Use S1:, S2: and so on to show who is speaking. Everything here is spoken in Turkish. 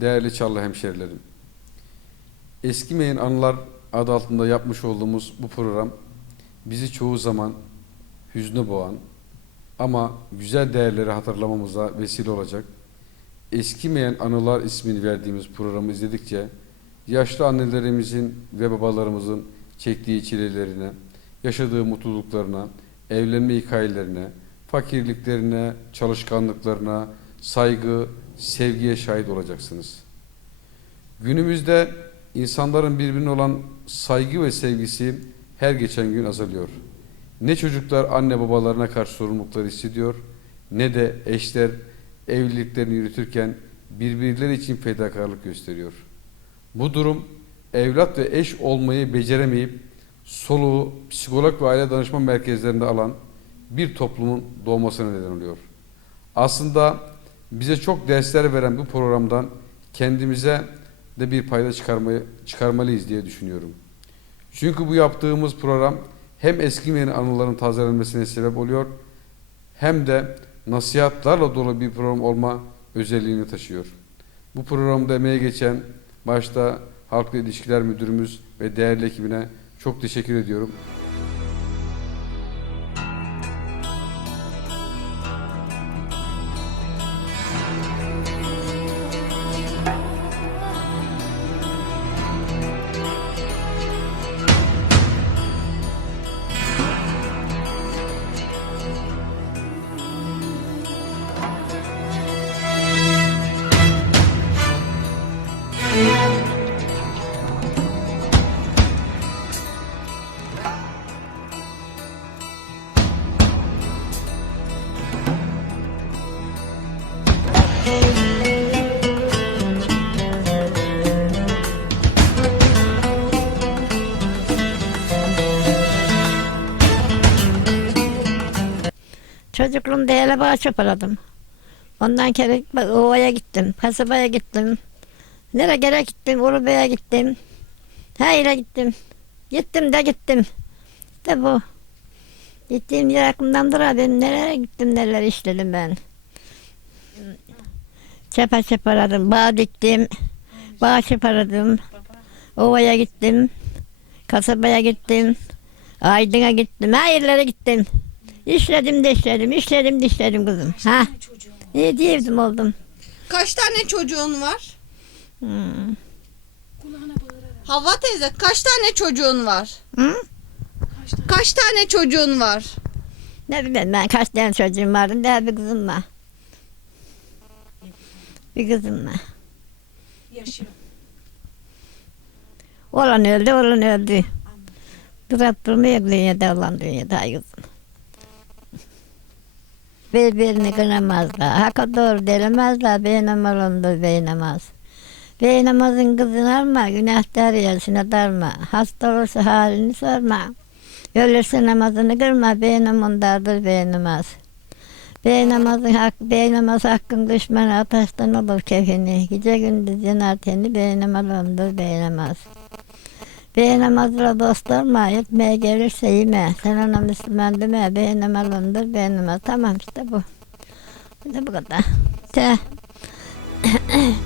S1: değerli Çarlı hemşerilerim. Eskimeyen Anılar adı altında yapmış olduğumuz bu program bizi çoğu zaman hüzne boğan ama güzel değerleri hatırlamamıza vesile olacak. Eskimeyen Anılar ismini verdiğimiz programı izledikçe yaşlı annelerimizin ve babalarımızın çektiği çilelerine, yaşadığı mutluluklarına, evlenme hikayelerine, fakirliklerine, çalışkanlıklarına, saygı, sevgiye şahit olacaksınız. Günümüzde insanların birbirine olan saygı ve sevgisi her geçen gün azalıyor. Ne çocuklar anne babalarına karşı sorumlulukları hissediyor, ne de eşler evliliklerini yürütürken birbirleri için fedakarlık gösteriyor. Bu durum evlat ve eş olmayı beceremeyip soluğu psikolog ve aile danışma merkezlerinde alan bir toplumun doğmasına neden oluyor. Aslında bize çok dersler veren bu programdan kendimize de bir payda çıkarmayı çıkarmalıyız diye düşünüyorum. Çünkü bu yaptığımız program hem eskimeyen anıların tazelenmesine sebep oluyor hem de nasihatlarla dolu bir program olma özelliğini taşıyor. Bu programda emeğe geçen başta Halkla İlişkiler Müdürümüz ve değerli ekibine çok teşekkür ediyorum.
S2: Çocukluğumda hele bağ çöpeladım. Ondan kere ovaya gittim, kasabaya gittim. Nereye gerek gittim, Ulubey'e gittim. Her yere gittim. Gittim de gittim. De bu. Gittiğim yer aklımdandır ha benim nereye gittim, neler işledim ben. Çapa çapaladım, bağ diktim. Bağ çapaladım. Ovaya gittim. Kasabaya gittim. Aydın'a gittim, her yerlere gittim. İşledim de işledim, işledim de işledim kızım. Ha, iyi diyevdim oldum.
S3: Kaç tane çocuğun var?
S2: Hmm.
S3: Havva teyze kaç tane çocuğun var?
S2: Hı?
S3: Kaç tane çocuğun var?
S2: Ne bileyim ben kaç tane çocuğum vardı, daha bir kızım var. Bir kızım var.
S4: Yaşıyor.
S2: Olan öldü, olan öldü. Durup durmuyor dünyada olan dünyada kızım. Birbirini kınamazlar. Haka doğru delemezler. Beynamaz ondur beynamaz. Beynamazın kızını alma. Günahtar yaşına darma. Hasta olursa halini sorma. Ölürse namazını kırma. Beynam ondardır beynamaz. Beynamazın hak, beynamaz hakkın düşmanı ataştan olur kefeni. Gece gündüz yanar teni. Beynamaz ondur beynamaz. Beğenemezler dostlarıma, etmeye gelirse yeme. Sen ona Müslüman deme, beğenemez ondur, beğenemez. Tamam işte bu. İşte bu kadar. Te.